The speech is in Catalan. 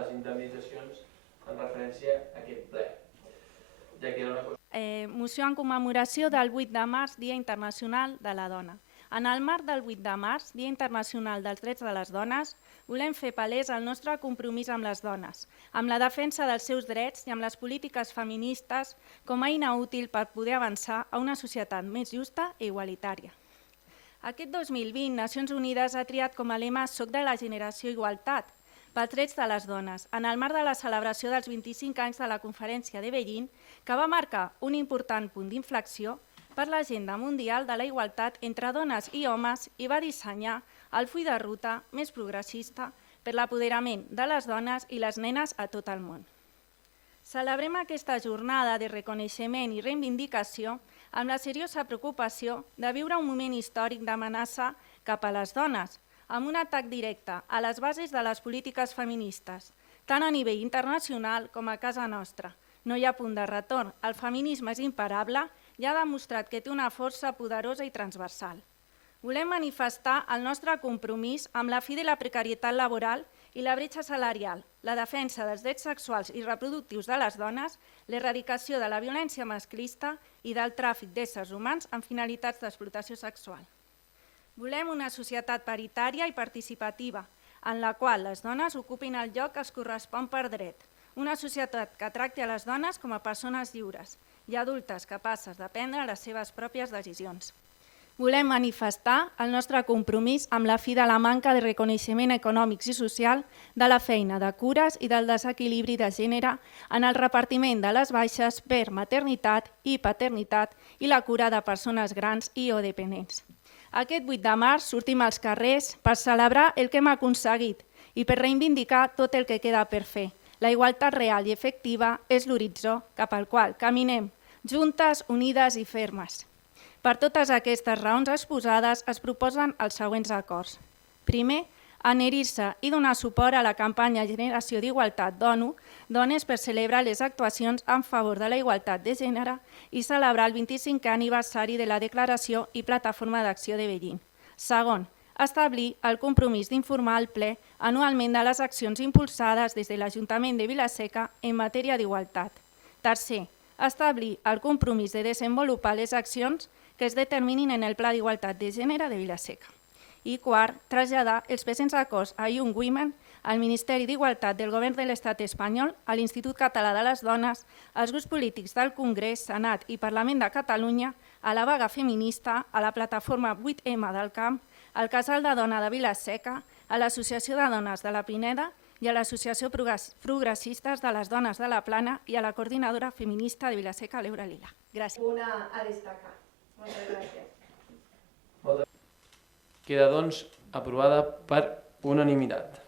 les indemnitzacions en referència a aquest ple. Ja que era una cosa... Moció en commemoració del 8 de març, Dia Internacional de la Dona. En el marc del 8 de març, Dia Internacional dels Drets de les Dones, volem fer palès el nostre compromís amb les dones, amb la defensa dels seus drets i amb les polítiques feministes com a eina útil per poder avançar a una societat més justa i igualitària. Aquest 2020, Nacions Unides ha triat com a lema «Soc de la generació Igualtat», pels drets de les dones, en el marc de la celebració dels 25 anys de la Conferència de Beijing, que va marcar un important punt d'inflexió per l'agenda mundial de la igualtat entre dones i homes i va dissenyar el full de ruta més progressista per l'apoderament de les dones i les nenes a tot el món. Celebrem aquesta jornada de reconeixement i reivindicació amb la seriosa preocupació de viure un moment històric d'amenaça cap a les dones, amb un atac directe a les bases de les polítiques feministes, tant a nivell internacional com a casa nostra. No hi ha punt de retorn, el feminisme és imparable i ha demostrat que té una força poderosa i transversal. Volem manifestar el nostre compromís amb la fi de la precarietat laboral i la bretxa salarial, la defensa dels drets sexuals i reproductius de les dones, l'erradicació de la violència masclista i del tràfic d'éssers humans amb finalitats d'explotació sexual. Volem una societat paritària i participativa, en la qual les dones ocupin el lloc que els correspon per dret. Una societat que tracti a les dones com a persones lliures i adultes capaces de prendre les seves pròpies decisions. Volem manifestar el nostre compromís amb la fi de la manca de reconeixement econòmic i social de la feina de cures i del desequilibri de gènere en el repartiment de les baixes per maternitat i paternitat i la cura de persones grans i o dependents. Aquest 8 de març sortim als carrers per celebrar el que hem aconseguit i per reivindicar tot el que queda per fer. La igualtat real i efectiva és l'horitzó cap al qual caminem, juntes, unides i fermes. Per totes aquestes raons exposades es proposen els següents acords. Primer, adherir-se i donar suport a la campanya Generació d'Igualtat d'ONU, Dones per celebrar les actuacions en favor de la igualtat de gènere i celebrar el 25è aniversari de la Declaració i Plataforma d'Acció de Beijing. Segon, establir el compromís d'informar al ple anualment de les accions impulsades des de l'Ajuntament de Vila-seca en matèria d'igualtat. Tercer, establir el compromís de desenvolupar les accions que es determinin en el Pla d'Igualtat de Gènere de Vila-seca. I quart, traslladar els presents acords a Young Women, al Ministeri d'Igualtat del Govern de l'Estat espanyol, a l'Institut Català de les Dones, als grups polítics del Congrés, Senat i Parlament de Catalunya, a la vaga feminista, a la plataforma 8M del Camp, al Casal de Dona de Vila-seca, a l'Associació de Dones de la Pineda i a l'Associació Progressistes de les Dones de la Plana i a la Coordinadora Feminista de Vila-seca, Leura Lila. Gràcies. Una a destacar. Moltes gràcies. Queda, doncs, aprovada per unanimitat.